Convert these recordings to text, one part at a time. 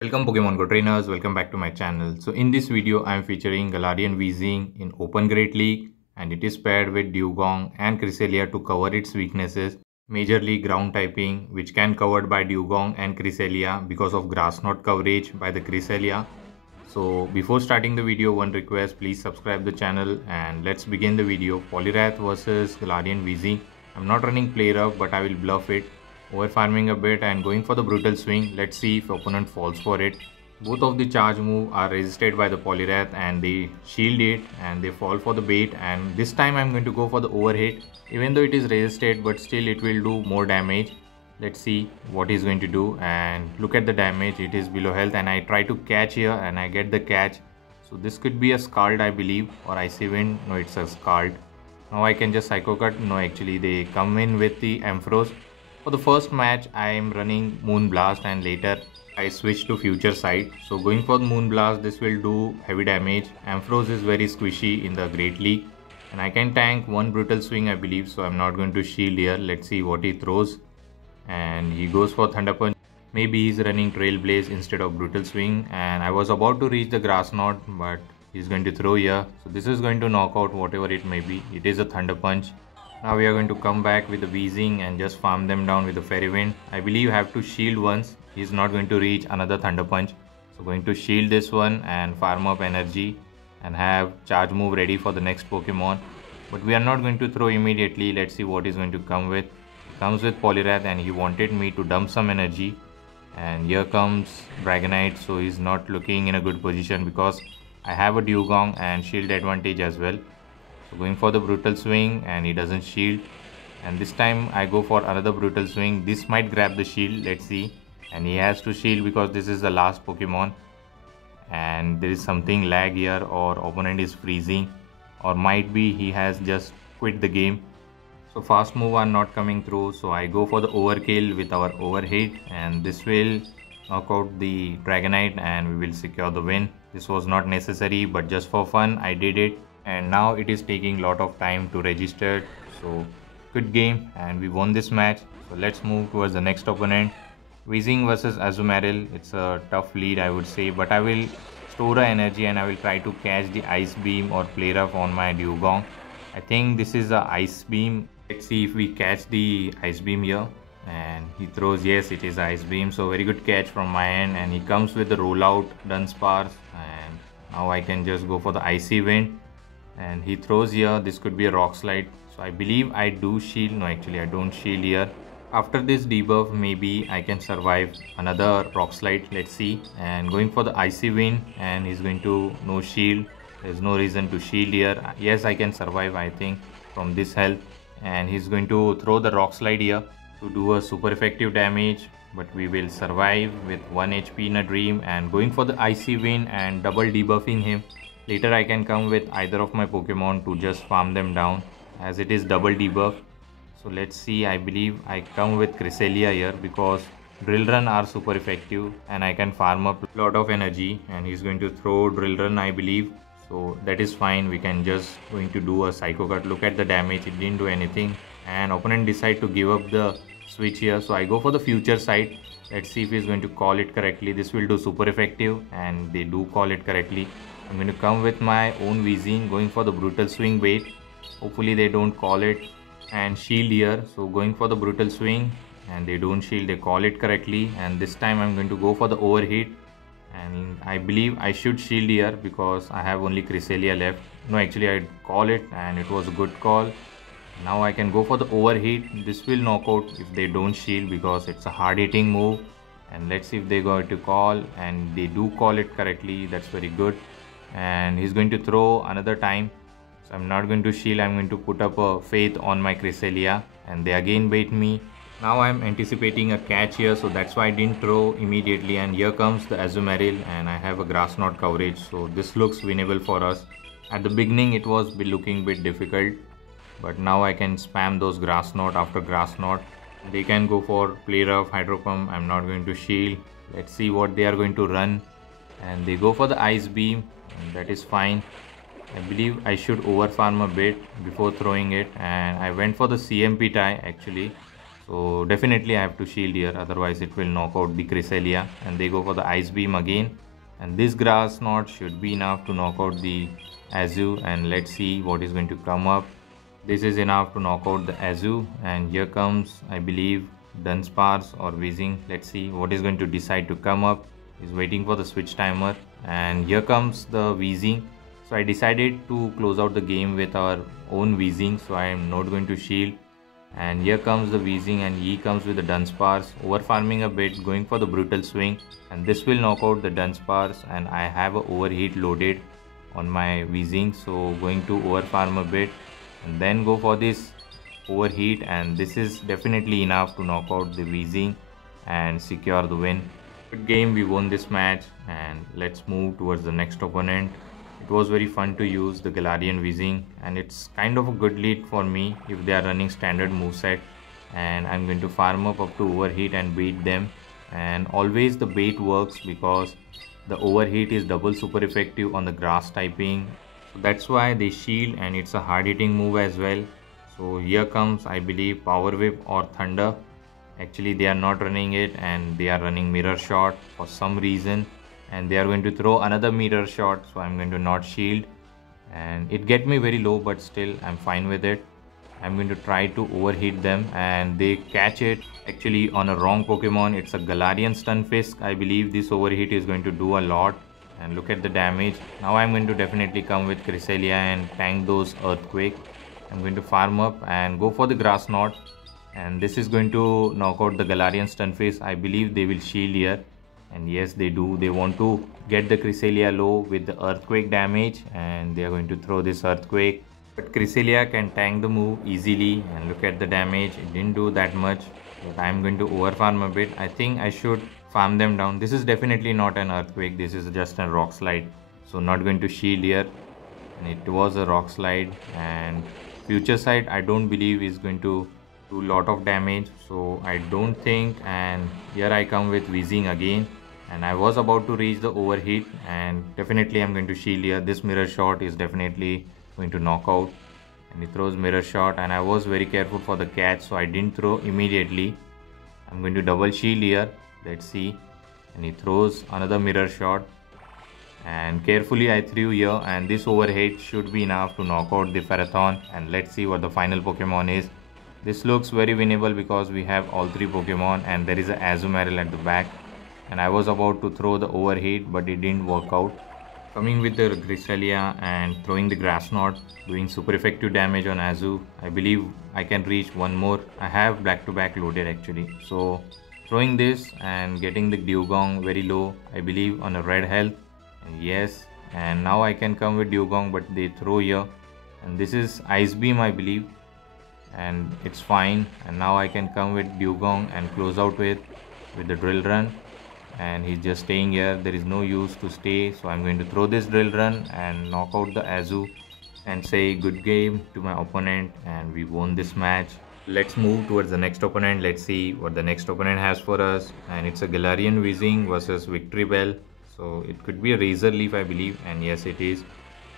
Welcome Pokemon Go trainers, welcome back to my channel. So in this video I am featuring Galarian Weezing in Open Great League, and it is paired with Dugong and Cresselia to cover its weaknesses, majorly ground typing, which can covered by Dugong and Cresselia because of grass knot coverage by the Cresselia. So before starting the video, one request, please subscribe the channel and let's begin the video. Poliwrath versus Galarian Weezing. I'm not running play rough, but I will bluff it, over farming a bit and going for the brutal swing. Let's see if opponent falls for it. Both of the charge move are resisted by the Poliwrath and they shield it and they fall for the bait, and this time I'm going to go for the overhit. Even though it is resisted, but still it will do more damage. Let's see what he's going to do, and look at the damage. It is below health and I try to catch here and I get the catch. So this could be a Scald, I believe, or Icy Wind. No, it's a Scald. Now I can just Psycho Cut. No, actually they come in with the Ampharos. For the first match I am running Moon Blast and later I switch to Future Sight. So going for the Moon Blast, this will do heavy damage. Ampharos is very squishy in the Great League and I can tank one Brutal Swing, I believe, so I'm not going to shield here. Let's see what he throws, and he goes for Thunder Punch. Maybe he's running Trailblaze instead of Brutal Swing, and I was about to reach the Grass Knot, but he's going to throw here. So this is going to knock out whatever it may be. It is a Thunder Punch. Now we are going to come back with the Weezing and just farm them down with the Fairy Wind. I believe you have to shield once. He's not going to reach another Thunder Punch. So going to shield this one and farm up energy and have charge move ready for the next Pokemon. But we are not going to throw immediately. Let's see what he's going to come with. He comes with Poliwrath and he wanted me to dump some energy. And here comes Dragonite. So he's not looking in a good position because I have a Dugong and shield advantage as well. So going for the Brutal Swing and he doesn't shield, and this time I go for another Brutal Swing. This might grab the shield, let's see, and he has to shield because this is the last Pokemon and there is something lag here, or opponent is freezing, or might be he has just quit the game. So fast move are not coming through, so I go for the overkill with our overhit and this will knock out the Dragonite and we will secure the win. This was not necessary, but just for fun I did it. And now it is taking lot of time to register. So good game and we won this match. So let's move towards the next opponent. Weezing versus Azumarill. It's a tough lead, I would say, but I will store the energy and I will try to catch the Ice Beam or Play Rough on my Dugong. I think this is a Ice Beam. Let's see if we catch the Ice Beam here. And he throws, yes, it is Ice Beam. So very good catch from my end, and he comes with the rollout Dunsparce, and now I can just go for the Icy Wind. And he throws here, this could be a Rock Slide. So I believe I do shield. No, actually I don't shield here. After this debuff, maybe I can survive another Rock Slide. Let's see. And going for the Icy Wind, and he's going to no shield. There's no reason to shield here. Yes, I can survive, I think, from this health. And he's going to throw the Rock Slide here to do a super effective damage, but we will survive with 1 HP in a dream. And going for the Icy Wind and double debuffing him. Later I can come with either of my Pokemon to just farm them down, as it is double debuff. So let's see, I believe I come with Cresselia here because Drill Run are super effective and I can farm up a lot of energy, and he's going to throw Drill Run, I believe. So that is fine, we can just going to do a Psycho Cut. Look at the damage, it didn't do anything, and opponent decide to give up the switch here. So I go for the Future Sight. Let's see if he's going to call it correctly. This will do super effective and they do call it correctly. I'm going to come with my own Weezing, going for the Brutal Swing bait. Hopefully they don't call it, and shield here. So going for the Brutal Swing and they don't shield, they call it correctly. And this time I'm going to go for the overhit, and I believe I should shield here because I have only Cresselia left. No, actually I call it and it was a good call. Now I can go for the overhit. This will knock out if they don't shield because it's a hard hitting move. And let's see if they go to call, and they do call it correctly. That's very good. And he's going to throw another time, so I'm not going to shield. I'm going to put up a Faith on my Cresselia, and they again bait me. Now I'm anticipating a catch here, so that's why I didn't throw immediately. And here comes the Azumarill, and I have a Grass Knot coverage, so this looks winnable for us. At the beginning it was looking a bit difficult, but now I can spam those Grass Knot after Grass Knot. They can go for Play Rough, Hydro Pump. I'm not going to shield. Let's see what they are going to run, and they go for the Ice Beam. And that is fine. I believe I should over farm a bit before throwing it, and I went for the CMP tie actually. So definitely I have to shield here, otherwise it will knock out the Cresselia. And they go for the Ice Beam again. And this Grass Knot should be enough to knock out the Azu. And let's see what is going to come up. This is enough to knock out the Azu. And here comes, I believe, Dunsparce or Weezing. Let's see what is going to decide to come up. Is waiting for the switch timer. And here comes the Weezing. So I decided to close out the game with our own Weezing. So I am not going to shield. And here comes the Weezing, and he comes with the Dunsparce, over farming a bit, going for the Brutal Swing, and this will knock out the Dunsparce. And I have a overheat loaded on my Weezing, so going to over farm a bit and then go for this overheat, and this is definitely enough to knock out the Weezing and secure the win. Good game, we won this match, and let's move towards the next opponent. It was very fun to use the Galarian Weezing, and it's kind of a good lead for me if they are running standard moveset, and I'm going to farm up to overheat and bait them. And always the bait works because the overheat is double super effective on the grass typing, so that's why they shield, and it's a hard hitting move as well. So here comes, I believe, Power Whip or Thunder. Actually they are not running it, and they are running Mirror Shot for some reason, and they are going to throw another Mirror Shot, so I'm going to not shield, and it get me very low, but still I'm fine with it. I'm going to try to overheat them, and they catch it actually on a wrong Pokemon. It's a Galarian Stunfisk. I believe this overheat is going to do a lot, and look at the damage. Now I'm going to definitely come with Cresselia and tank those Earthquake. I'm going to farm up and go for the Grass Knot, and this is going to knock out the Galarian Stunfisk. I believe they will shield here. And yes, they do. They want to get the Cresselia low with the Earthquake damage, and they are going to throw this Earthquake. But Cresselia can tank the move easily, and look at the damage. It didn't do that much, but I'm going to over farm a bit. I think I should farm them down. This is definitely not an Earthquake. This is just a Rock Slide. So not going to shield here. And it was a Rock Slide. And Future Sight, I don't believe is going to do a lot of damage. So I don't think. And here I come with Weezing again. And I was about to reach the overheat, and definitely I'm going to shield here. This Mirror Shot is definitely going to knock out, and he throws Mirror Shot, and I was very careful for the catch, so I didn't throw immediately. I'm going to double shield here. Let's see. And he throws another Mirror Shot, and carefully I threw here, and this overheat should be enough to knock out the Ferrothorn. And let's see what the final Pokemon is. This looks very winnable because we have all three Pokemon, and there is a Azumarill at the back. And I was about to throw the overheat, but it didn't work out. Coming with the Cresselia and throwing the Grass Knot, doing super effective damage on Azu. I believe I can reach one more. I have back-to-back loaded actually. So throwing this and getting the Dewgong very low, I believe on a red health. And yes, and now I can come with Dewgong, but they throw here. And this is Ice Beam, I believe. And it's fine. And now I can come with Dewgong and close out with the Drill Run. And he's just staying here. There is no use to stay, so I'm going to throw this Drill Run and knock out the Azu and say good game to my opponent, and we won this match. Let's move towards the next opponent. Let's see what the next opponent has for us, and it's a Galarian Weezing versus Victory Bell. So it could be a Razor Leaf, I believe, and yes it is.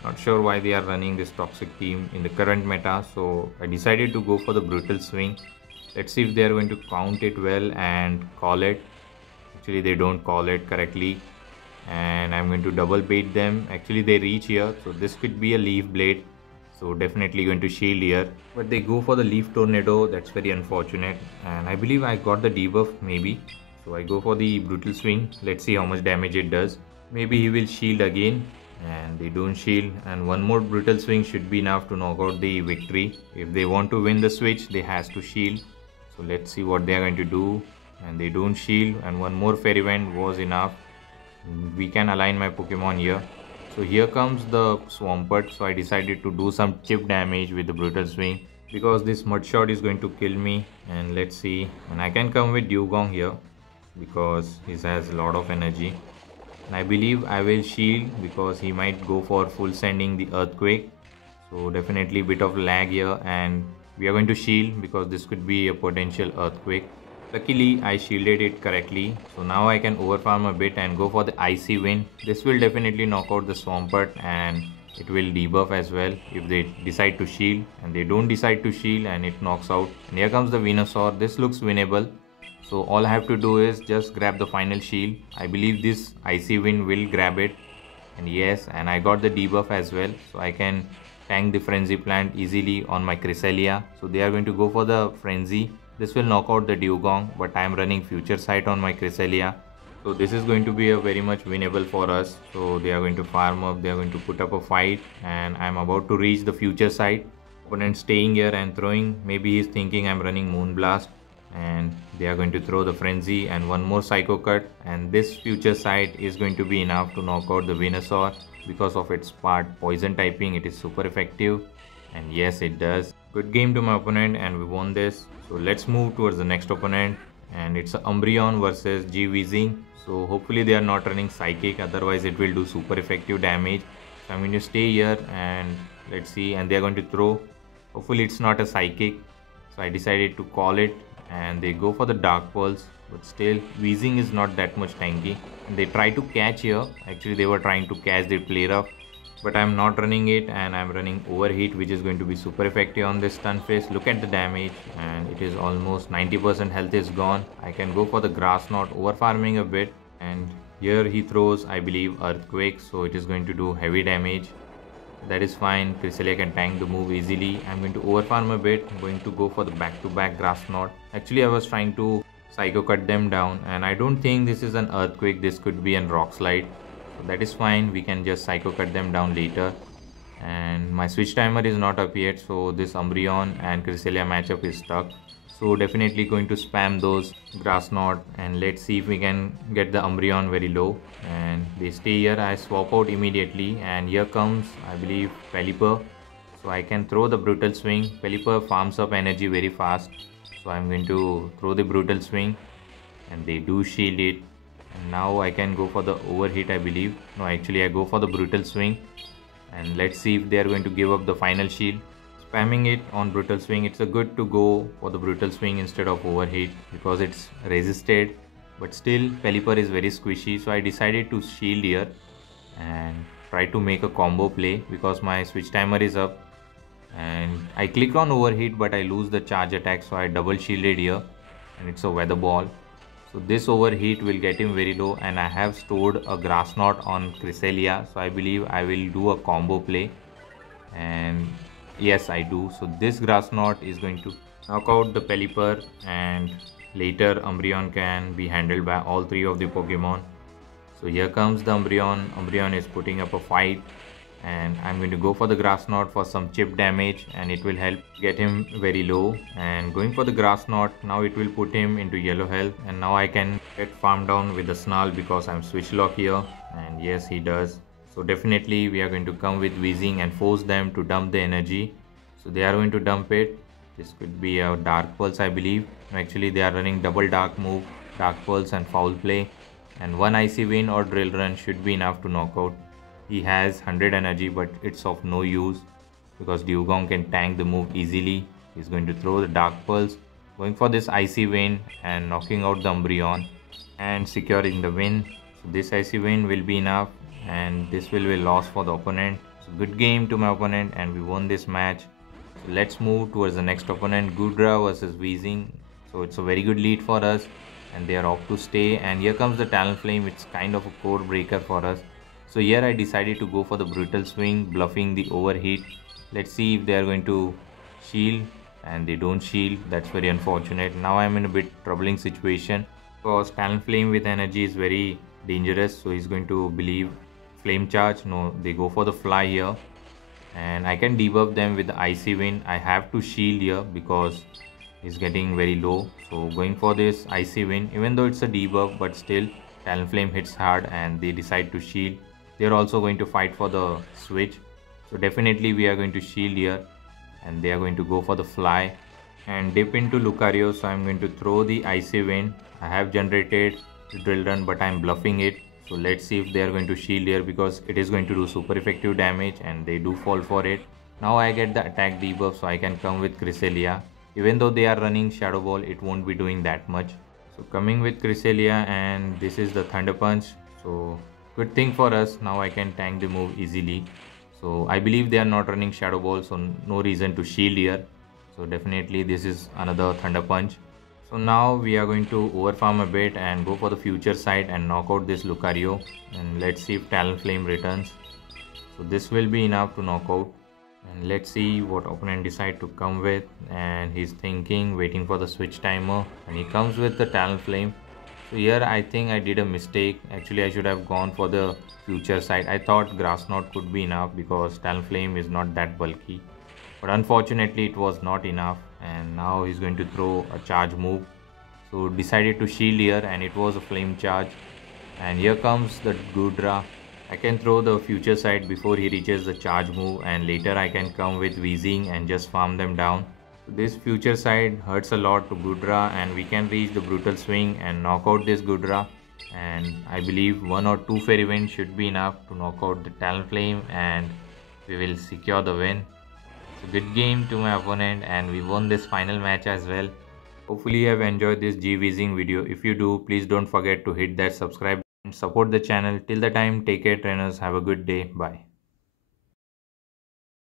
Not sure why they are running this toxic team in the current meta, so I decided to go for the Brutal Swing. Let's see if they are going to count it well and call it. Actually they don't call it correctly, and I'm going to double bait them. Actually they reach here, so this could be a Leaf Blade, so definitely going to shield here, but they go for the Leaf Tornado. That's very unfortunate, and I believe I got the debuff maybe, so I go for the Brutal Swing. Let's see how much damage it does. Maybe he will shield again, and they don't shield, and one more Brutal Swing should be enough to knock out the Victory. If they want to win the switch, they has to shield. So let's see what they are going to do. And they don't shield, and one more Fairy Vent was enough. We can align my Pokemon here. So here comes the Swampert, so I decided to do some chip damage with the Brutal Swing because this Mud Shot is going to kill me. And let's see, and I can come with Dewgong here because he has a lot of energy, and I believe I will shield because he might go for full sending the Earthquake. So definitely bit of lag here, and we are going to shield because this could be a potential Earthquake. Luckily, I shielded it correctly, so now I can overfarm a bit and go for the Icy Wind. This will definitely knock out the Swampert, and it will debuff as well if they decide to shield, and they don't decide to shield and it knocks out. And here comes the Venusaur. This looks winnable. So all I have to do is just grab the final shield. I believe this Icy Wind will grab it. And yes, and I got the debuff as well. So I can tank the Frenzy Plant easily on my Cresselia. So they are going to go for the Frenzy. This will knock out the Dugong, but I am running Future Sight on my Cresselia. So this is going to be a very much winnable for us. So they are going to farm up, they are going to put up a fight, and I am about to reach the Future Sight. Opponent staying here and throwing. Maybe he's thinking I'm running Moonblast, and they are going to throw the Frenzy and one more Psycho Cut, and this Future Sight is going to be enough to knock out the Venusaur. Because of its part poison typing, it is super effective, and yes, it does. Good game to my opponent and we won this. So let's move towards the next opponent, and it's Umbreon versus Weezing. So hopefully they are not running Psychic, otherwise it will do super effective damage. So I'm going to stay here and let's see, and they are going to throw. Hopefully it's not a Psychic. So I decided to call it, and they go for the Dark Pulse, but still Weezing is not that much tanky, and they try to catch here. Actually they were trying to catch their play rough, but I'm not running it, and I'm running Overheat, which is going to be super effective on this stun phase. Look at the damage, and it is almost 90% health is gone. I can go for the Grass Knot, over farming a bit, and here he throws, I believe, Earthquake, so it is going to do heavy damage. That is fine. Cresselia can tank the move easily. I'm going to overfarm a bit. I'm going to go for the back-to-back Grass Knot. Actually, I was trying to Psycho Cut them down, and I don't think this is an Earthquake. This could be a Rock Slide. So that is fine. We can just Psycho Cut them down later. And my switch timer is not up yet, so this Umbreon and Cresselia matchup is stuck. So definitely going to spam those Grass Knot, and let's see if we can get the Umbreon very low. And they stay here. I swap out immediately, and here comes, I believe, Pelipper. So I can throw the Brutal Swing. Pelipper farms up energy very fast, so I'm going to throw the Brutal Swing, and they do shield it. And now I can go for the Overheat, I believe. No, actually I go for the Brutal Swing, and let's see if they are going to give up the final shield. Spamming it on Brutal Swing, it's a good to go for the Brutal Swing instead of Overheat because it's resisted, but still Pelipper is very squishy, so I decided to shield here and try to make a combo play because my switch timer is up. And I click on Overheat, but I lose the charge attack, so I double shielded here, and it's a Weather Ball. So this Overheat will get him very low, and I have stored a Grass Knot on Cresselia, so I believe I will do a combo play, and yes, I do. So this Grass Knot is going to knock out the Pelipper, and later Umbreon can be handled by all three of the Pokemon. So here comes the Umbreon. Umbreon is putting up a fight, and I'm going to go for the Grass Knot for some chip damage, and it will help get him very low. And going for the Grass Knot, now it will put him into yellow health, and now I can get farmed down with the Snarl because I'm switch lock here, and yes, he does. So definitely we are going to come with Weezing and force them to dump the energy. So they are going to dump it. This could be a Dark Pulse, I believe. Actually they are running double Dark move, Dark Pulse and Foul Play, and one Icy Wind or Drill Run should be enough to knock out. He has 100 energy, but it's of no use because Dugong can tank the move easily. He's going to throw the Dark Pulse, going for this Icy Wind and knocking out the Umbreon and securing the win. So this Icy Wind will be enough, and this will be a loss for the opponent. So good game to my opponent, and we won this match. So let's move towards the next opponent, Goodra versus Weezing. So it's a very good lead for us, and they are off to stay. And here comes the Talonflame. It's kind of a code breaker for us. So here I decided to go for the Brutal Swing, bluffing the Overheat. Let's see if they are going to shield, and they don't shield. That's very unfortunate. Now I'm in a bit troubling situation because Talonflame with energy is very dangerous. So he's going to believe Flame Charge. No, they go for the Fly here, and I can debuff them with the Icy Wind. I have to shield here because he's getting very low. So going for this Icy Wind, even though it's a debuff, but still Talonflame hits hard and they decide to shield. They're also going to fight for the switch, so definitely we are going to shield here, and they are going to go for the Fly and dip into Lucario. So I'm going to throw the Icy Wind. I have generated the Drill Run, but I'm bluffing it. So let's see if they are going to shield here because it is going to do super effective damage, and they do fall for it. Now I get the attack debuff, so I can come with Cresselia. Even though they are running Shadow Ball, it won't be doing that much. So coming with Cresselia, and this is the Thunder Punch. So good thing for us, now I can tank the move easily. So I believe they are not running Shadow Ball, so no reason to shield here. So definitely this is another Thunder Punch. So now we are going to overfarm a bit and go for the future sight and knock out this Lucario. And let's see if Talonflame returns. So this will be enough to knock out. And let's see what opponent decide to come with. And he's thinking, waiting for the switch timer. And he comes with the Talonflame. So here I think I did a mistake. Actually I should have gone for the future side. I thought Grass Knot could be enough because Talonflame is not that bulky. But unfortunately it was not enough, and now he's going to throw a charge move. So decided to shield here, and it was a flame charge. And here comes the Gudra. I can throw the future side before he reaches the charge move, and later I can come with Weezing and just farm them down. This future side hurts a lot to Gudra, and we can reach the brutal swing and knock out this Gudra. And I believe 1 or 2 fairy winds should be enough to knock out the Talonflame, and we will secure the win. So good game to my opponent, and we won this final match as well. Hopefully you have enjoyed this Weezing video. If you do, please don't forget to hit that subscribe and support the channel. Till the time, take care trainers. Have a good day. Bye.